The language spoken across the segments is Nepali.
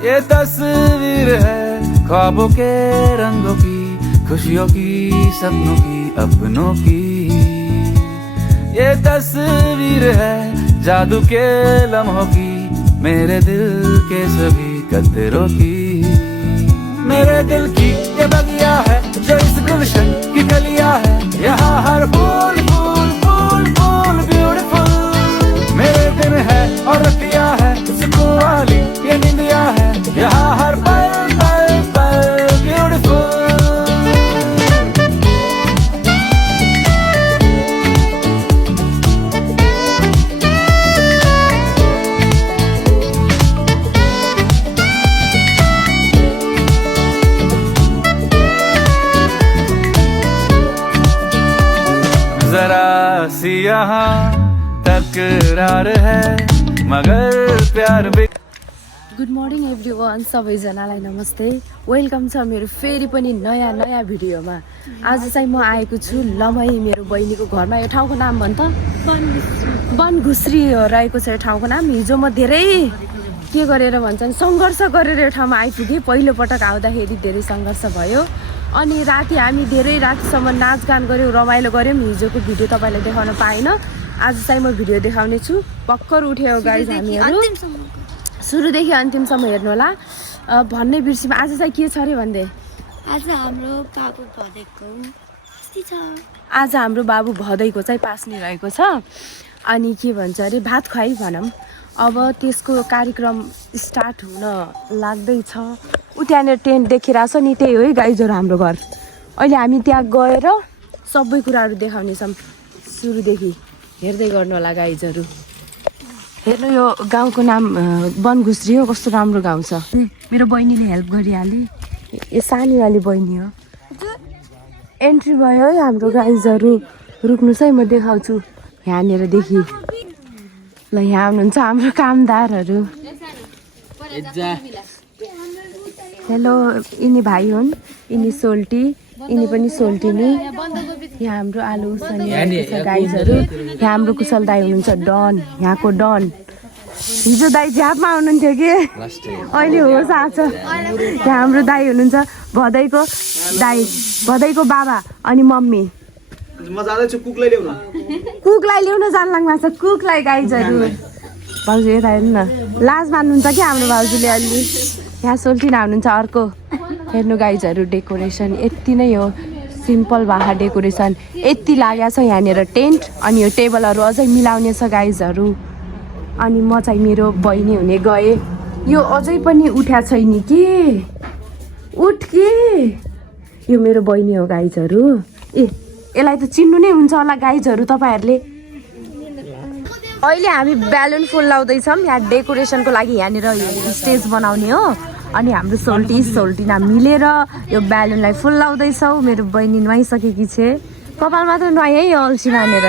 ये तस्वीर है ख्वाबों के रंगों की, खुशियों की, सपनों की, अपनों की। ये तस्वीर है जादू के लम्हों की, मेरे दिल के सभी कतरों की। मेरे दिल की ये बगिया है जो इस गुलशन की कलिया है, यहाँ हर फूल फूल फूल फूल ब्यूटीफुल। मेरे दिन है और रतिया है सुकून वाली ये नींदिया है, यहाँ हर पल पल पल ब्यूटीफुल। जरा सी यहाँ तकरार है मगर प्यार भी। गुड मर्निङ एभ्रिवान, सबैजनालाई नमस्ते। वेलकम छ मेरो फेरि पनि नयाँ भिडियोमा। आज चाहिँ म आएको छु लमही मेरो बहिनीको घरमा। यो ठाउँको नाम भन् त? बनघुस्री रहेको छ यो ठाउँको नाम। हिजो म धेरै के गरेर भन्छन् सङ्घर्ष गरेर यो ठाउँमा आइपुगेँ। पहिलोपटक आउँदाखेरि धेरै सङ्घर्ष भयो अनि राति हामी धेरै रातिसम्म नाचगान गऱ्यौँ, रमाइलो गऱ्यौँ। हिजोको भिडियो तपाईँलाई देखाउन पाइनँ, आज चाहिँ म भिडियो देखाउने छु। भर्खर उठ्यो गाइज हामीहरू, सुरुदेखि अन्तिमसम्म हेर्नु होला। भन्नै बिर्सिम, आज चाहिँ के छ अरे भन्दै? आज हाम्रो बाबु भदैको छ। आज हाम्रो बाबु भदैको चाहिँ पास्ने रहेको छ। अनि के भन्छ अरे भात खुवाइ भनौँ। अब त्यसको कार्यक्रम स्टार्ट हुन लाग्दैछ। उ त्यहाँनिर टेन्ट देखिरहेको छ नि, त्यही हो है गाइजहरू हाम्रो घर। अहिले हामी त्यहाँ गएर सबै कुराहरू देखाउनेछौँ। सुरुदेखि हेर्दै गर्नु होला गाइजहरू। हेर्नु, यो गाउँको नाम बनघुस्री हो। कस्तो राम्रो गाउँ छ। मेरो बहिनीले हेल्प गरिहाले। यो सानीवाली बहिनी हो। एन्ट्री भयो है हाम्रो गाइजहरू। रुक्नुहोस् है, म देखाउँछु यहाँनिरदेखि। ल, यहाँ हुनुहुन्छ हाम्रो कामदारहरू। हेलो, यिनी भाइ हुन्, यिनी सोल्टी, यिनी पनि सोल्टी नि। यहाँ हाम्रो आलु उसिनी गाइजहरू। यहाँ हाम्रो कुशल दाई हुनुहुन्छ, डन, यहाँको डन। हिजो दाई झ्यापमा हुनुहुन्थ्यो कि अहिले होस् आएको छ। यहाँ हाम्रो दाई हुनुहुन्छ, भदैको दाई, भदैको बाबा अनि मम्मी। कुकलाई ल्याउन जान लाग्नु भएको छ, कुकलाई गाइजहरू। भाउजू यता हेर्नु न, लाज मान्नुहुन्छ कि हाम्रो भाउजूले अलि। यहाँ सोल्टिना हुनुहुन्छ अर्को। हेर्नु गाइजहरू, डेकोरेसन यति नै हो, सिम्पल भए डेकोरेसन। यति लागेको छ यहाँनिर टेन्ट। अनि यो टेबलहरू अझै मिलाउने छ गाइजहरू। अनि म चाहिँ मेरो बहिनी हुने गएँ। यो अझै पनि उठ्या छैन कि, उठ कि। यो मेरो बहिनी हो गाइजहरू। ए, यसलाई त चिन्नु नै हुन्छ होला गाइजहरू तपाईँहरूले। अहिले हामी ब्यालुन फुल लाउँदैछौँ यहाँ डेकोरेसनको लागि। यहाँनिर स्टेज बनाउने हो। अनि हाम्रो सोल्टिना मिलेर यो ब्यालुनलाई फुल लाउँदैछौँ। मेरो बहिनी नुहाइसकेकी छे, कपाल मात्र नुहाइ है अल्छी मानेर।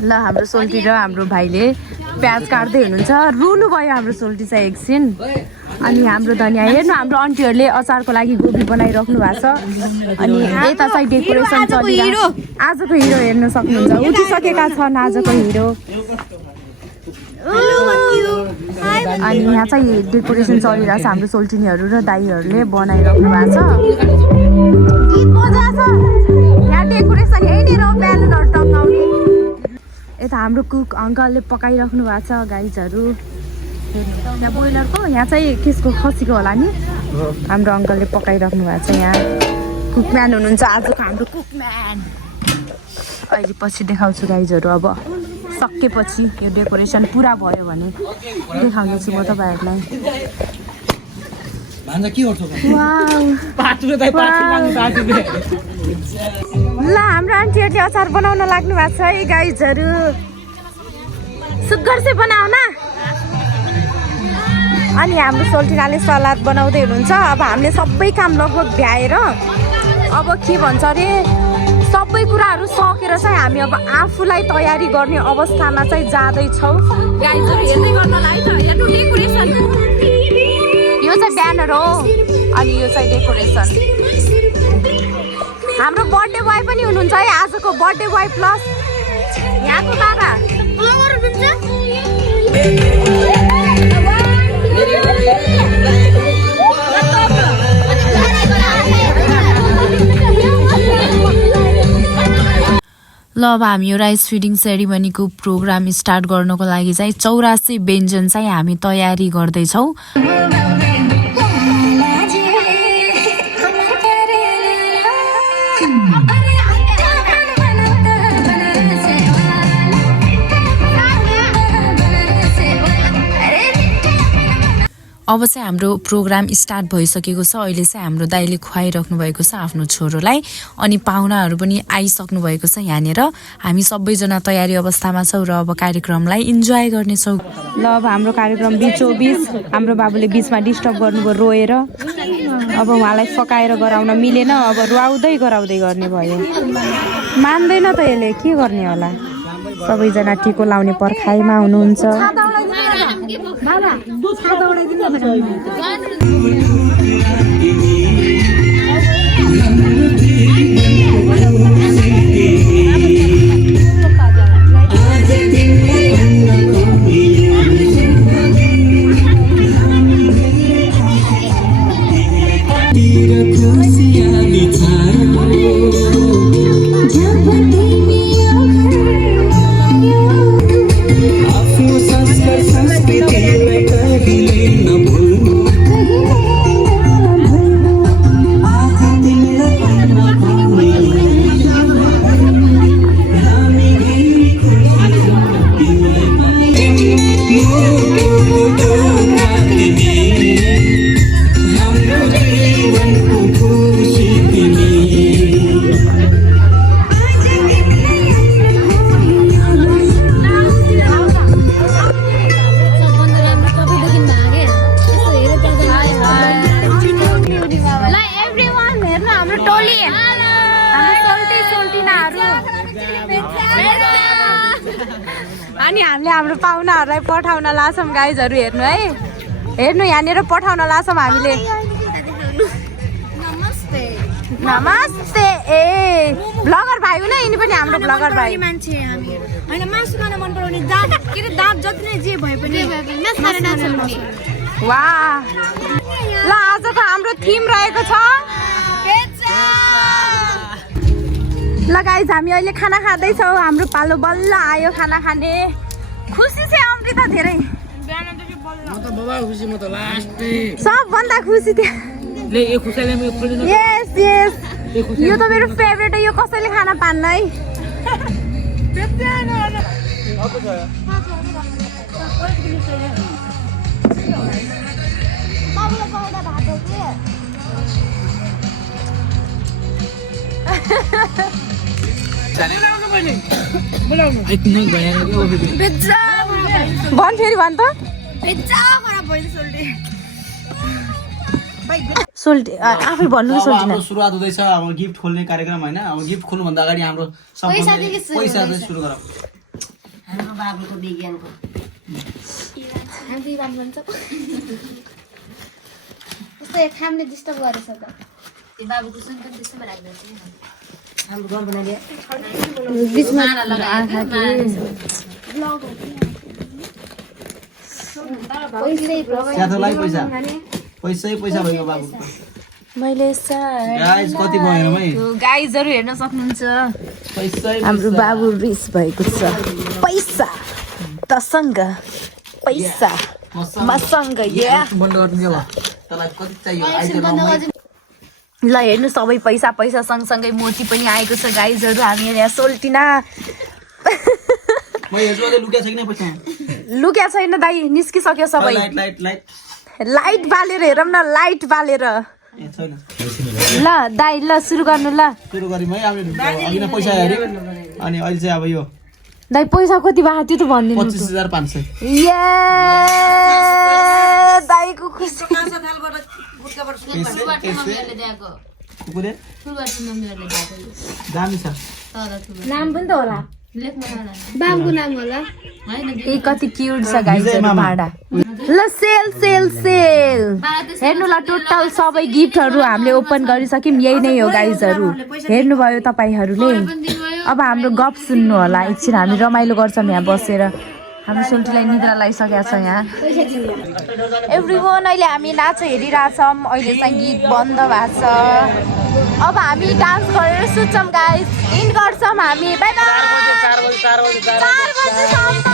ल, हाम्रो सोल्टी र हाम्रो भाइले प्याज काट्दै हुनुहुन्छ। रुनु भयो हाम्रो सोल्टी चाहिँ एकछिन। अनि हाम्रो धनिया हेर्नु, हाम्रो आन्टीहरूले अचारको लागि गोबी बनाइराख्नु भएको छ। अनि यता चाहिँ डेकोरेसन चलिरहेको। आजको हिरो हेर्न सक्नुहुन्छ, उठिसकेका छन् आजको हिरो। अनि यहाँ चाहिँ डेकोरेसन चलिरहेको छ। हाम्रो सोल्टिनीहरू र दाईहरूले बनाइराख्नु भएको छ। यहाँ डेकोरेसन यहीँनिर ब्यालुनहरू टङ्गाउने। यता हाम्रो कुक अङ्कलले पकाइराख्नु भएको छ गाइजहरू। यहाँ बोइलरको, यहाँ चाहिँ केसको खसीको होला नि। हाम्रो अङ्कलले पकाइराख्नु भएको छ। यहाँ कुकम्यान हुनुहुन्छ आजको हाम्रो कुकम्यान। अहिले पछि देखाउँछु गाइजहरू। अब सकेपछि यो डेकोरेसन पुरा भयो भने देखाउनेछु म तपाईँहरूलाई। ल, हाम्रो आन्टीहरूले अचार बनाउन लाग्नु भएको छ है गाइजहरू। सुग्घर से बनाऊ न। अनि हाम्रो सोल्टिनाले सलाद बनाउँदै हुनुहुन्छ। अब हामीले सबै काम लगभग भ्याएर अब के भन्छ अरे सबै कुराहरू सकेर चाहिँ हामी अब आफूलाई तयारी गर्ने अवस्थामा चाहिँ जाँदैछौँ गाइजहरू। हेर्दै गर्नलाई त हेर्नु डेकोरेसन। यो चाहिँ ब्यानर हो अनि यो चाहिँ डेकोरेसन। हाम्रो बर्थडे बोय पनि हुनुहुन्छ है आजको बर्थडे बोय प्लस यहाँको बाबा। ल अब हामी यो राइस फिडिङ सेरिमनीको प्रोग्राम स्टार्ट गर्नको लागि चाहिँ 84 व्यञ्जन चाहिँ हामी तयारी गर्दैछौँ। अब चाहिँ हाम्रो प्रोग्राम स्टार्ट भइसकेको छ। अहिले चाहिँ हाम्रो दाइले खुवाइराख्नु भएको छ आफ्नो छोरोलाई, अनि पाहुनाहरू पनि आइसक्नु भएको छ यहाँनिर। हामी सबैजना तयारी अवस्थामा छौँ र अब कार्यक्रमलाई इन्जोय गर्नेछौँ। ल अब हाम्रो कार्यक्रम बिचोबिच हाम्रो बाबुले बिचमा डिस्टर्ब गर्नुभयो रोएर। अब उहाँलाई फकाएर गराउन मिलेन, अब रुवाउँदै गराउँदै गर्ने भयो। मान्दैन त यसले, के गर्ने होला। सबैजना टिको लाउने पर्खाइमा हुनुहुन्छ। अनि हामीले हाम्रो पाहुनाहरूलाई पठाउन लाछौँ गाइजहरू। हेर्नु है, हेर्नु यहाँनिर पठाउन लाछौँ हामीले। नमस्ते। ए ब्लगर भाइ हो न, यिनी पनि हाम्रो ब्लगर भाइ मान्छे हामी हैन। मासु खान मन पराउने दाँत के रे, दाँत जति नै जे भए पनि वाह। ल आजको हाम्रो थिम रहेको छ ल गाइज, हामी अहिले खाना खाँदैछौँ। हाम्रो पालो बल्ल आयो खाना खाने। खुसी छ अमृता धेरै, सबभन्दा खुसी थियो। यस यस, यो त मेरो फेभरेट हो। यो कसैले खान पान्न है। भन फेरि भन त। सोल्टी आफै भन्नु सोल्टिना। सुरुवात हुँदैछ अब गिफ्ट खोल्ने कार्यक्रम हैन। अब गिफ्ट खोल्नु भन्दा अगाडि हाम्रो पैसा चाहिँ सुरु गरौँ। हाम्रो बाबुको विज्ञानको हामी राम्रो हुन्छ। त्यस्तो खामले डिस्टर्ब गरेछ त। त्यो बाबुको सुन पनि त्यस्तोमा राख्दै छ। हाम्रो घर बनाइदिए बिचमा लगाएर ब्लग पैसा भयो बाबुको। मैले गाइस कति भयो भाइ? गाइजहरू हेर्न सक्नुहुन्छ। पैसा हाम्रो बाबु रिस भएको छ। पैसा तसँग पैसा मसँग बन्द गर्नु के भयो? तँलाई कति चाहियो? आइटम ल हेर्नु, सबै पैसा पैसा सँगसँगै मोती पनि आएको छ गाइजहरू। हामी यहाँ सोल्टिना म हेर्छु अझै लुक्या छैन पैसा। लुक्या छैन दाइ, निस्किसक्यो सबै। लाइट लाइट लाइट लाइट बालेर हेरौँ न, लाइट बालेर। ए छैन। ल दाइ ल सुरु गर्नु। ल सुरु गरौँ है। हामीले अघि नै पैसा हेर्यो अनि अहिले चाहिँ अब यो दाइ पैसा कति भएको त्यो त भनिदिनु। 25,500। ये दाइको खुसी। दामी छ। नाम पनि त होला, बाबुको नाम होला। ए कति क्युट छ गाइजहरू भाडा। ल सेल सेल सेल हेर्नु ल, टोटल सबै गिफ्टहरू हामीले ओपन गरिसक्यौँ। यही नै हो गाइजहरू, हेर्नुभयो तपाईँहरूले। अब हाम्रो गफ सुन्नु होला एकछिन, हामी रमाइलो गर्छौँ यहाँ बसेर। हाम्रो सोल्टीलाई निद्रा लागिसकेको छ यहाँ एभ्रिवन अहिले हामी नाच हेरिरहेछौँ अहिले चाहिँ गीत बन्द भएको छ अब हामी डान्स गरेर सुत्छौँ गाइस इन्ड गर्छौँ हामी बाइ बाइ 4 बजेसम्म